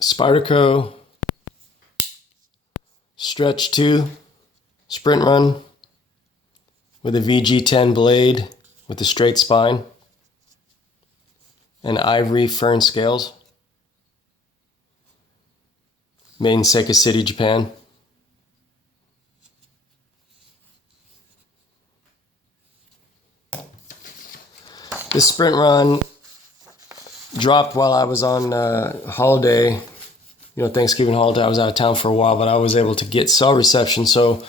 Spyderco Stretch 2 sprint run with a VG10 blade with a straight spine and Ivory FRN scales. Made in Seki City, Japan. This sprint run dropped while I was on holiday, Thanksgiving holiday. I was out of town for a while, but I was able to get cell reception. So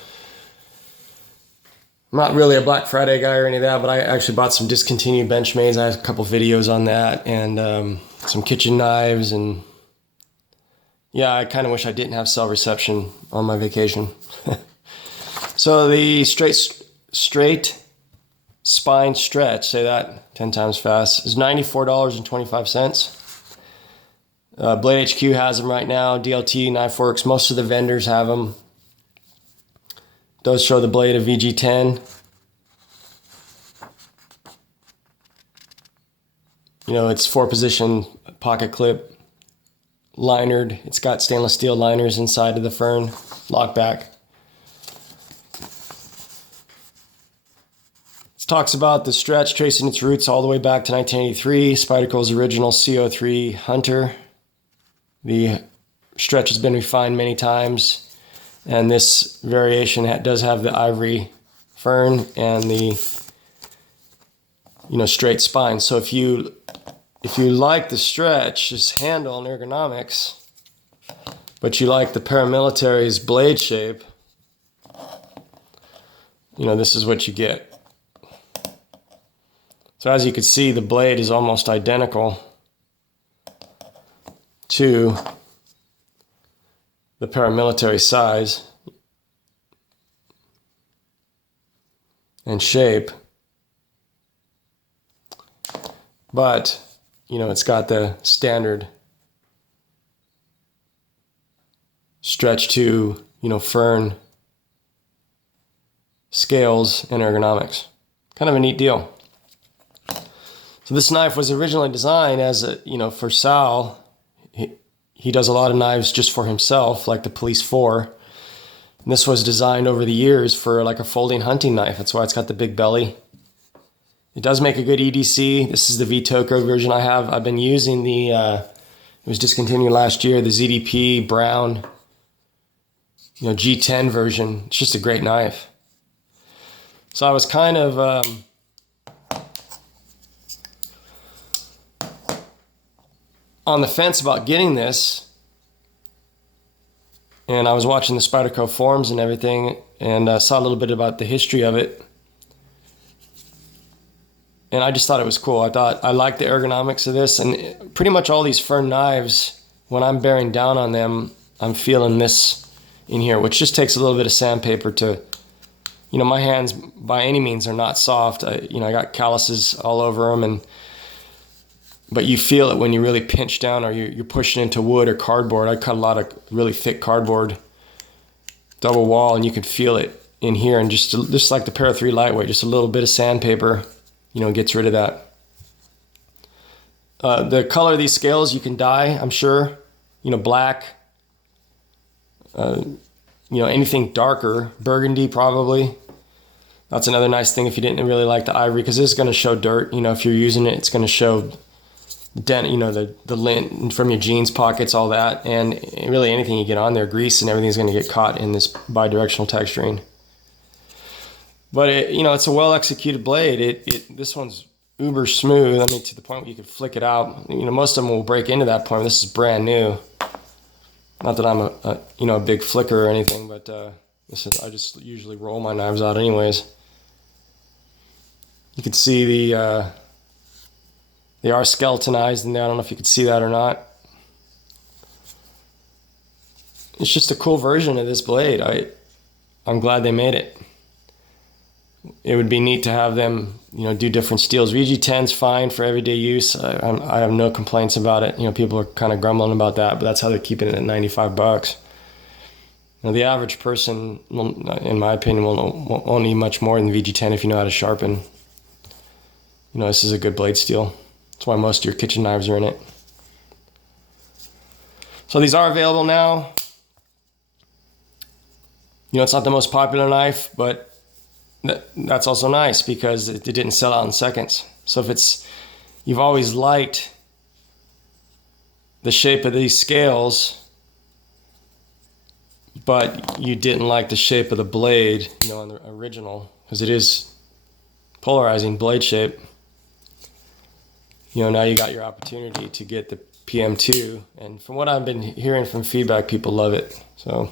I'm not really a Black Friday guy or any of that, but I actually bought some discontinued Benchmade's. I have a couple videos on that, and some kitchen knives, and yeah, I kind of wish I didn't have cell reception on my vacation. So the straight spine stretch, say that 10 times fast, is $94.25. Blade HQ has them right now. DLT, Knifeworks, most of the vendors have them. Those show the blade of VG10. It's 4-position pocket clip, linered. It's got stainless steel liners inside of the FRN lockback. It talks about the stretch tracing its roots all the way back to 1983, Spyderco's original CO3 Hunter. The stretch has been refined many times, and this variation does have the Ivory FRN and the straight spine. So if you like the stretch, this handle and ergonomics, but you like the paramilitary's blade shape, this is what you get. So as you can see, the blade is almost identical to the paramilitary size and shape, but it's got the standard stretch to FRN scales and ergonomics. Kind of a neat deal. So this knife was originally designed as for Sal. He does a lot of knives just for himself, like the Police 4. And this was designed over the years for like a folding hunting knife. That's why it's got the big belly. It does make a good EDC. This is the VTOCO version I have. I've been using the, it was discontinued last year, the ZDP Brown, G10 version. It's just a great knife. So I was kind of on the fence about getting this, and I was watching the Spyderco forums and everything, and saw a little bit about the history of it, and I just thought it was cool. I liked the ergonomics of this, and pretty much all these FRN knives, when I'm bearing down on them, I'm feeling this in here, which just takes a little bit of sandpaper to, my hands by any means are not soft. I got calluses all over them, but you feel it when you really pinch down, or you're pushing into wood or cardboard. I cut a lot of really thick cardboard, double wall, and you can feel it in here. And just like the Para 3 lightweight, just a little bit of sandpaper, gets rid of that. The color of these scales you can dye, I'm sure. Black. Anything darker, burgundy probably. That's another nice thing if you didn't really like the ivory, because this is going to show dirt. If you're using it, it's going to show dent, the lint from your jeans pockets, all that, and really anything you get on there, grease and everything's going to get caught in this bi-directional texturing. But it's a well-executed blade. This one's uber smooth. To the point where you could flick it out. Most of them will break into that point. This is brand new. Not that I'm a big flicker or anything, but I just usually roll my knives out anyways. You can see they are skeletonized in there. I don't know if you could see that or not. It's just a cool version of this blade. I'm glad they made it. It would be neat to have them, do different steels. VG10's fine for everyday use. I have no complaints about it. People are kind of grumbling about that, but that's how they're keeping it at $95. The average person, in my opinion, won't need much more than VG10 if you know how to sharpen. This is a good blade steel. That's why most of your kitchen knives are in it. So these are available now. You know, it's not the most popular knife, but that's also nice because it didn't sell out in seconds. So if you've always liked the shape of these scales, but you didn't like the shape of the blade, you know, on the original, because it is polarizing blade shape, you know, now you got your opportunity to get the PM2. And from what I've been hearing from feedback, people love it. So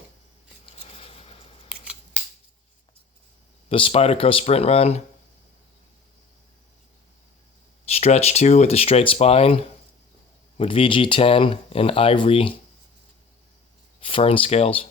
the Spyderco Sprint Run Stretch 2 with the straight spine with VG10 and Ivory FRN scales.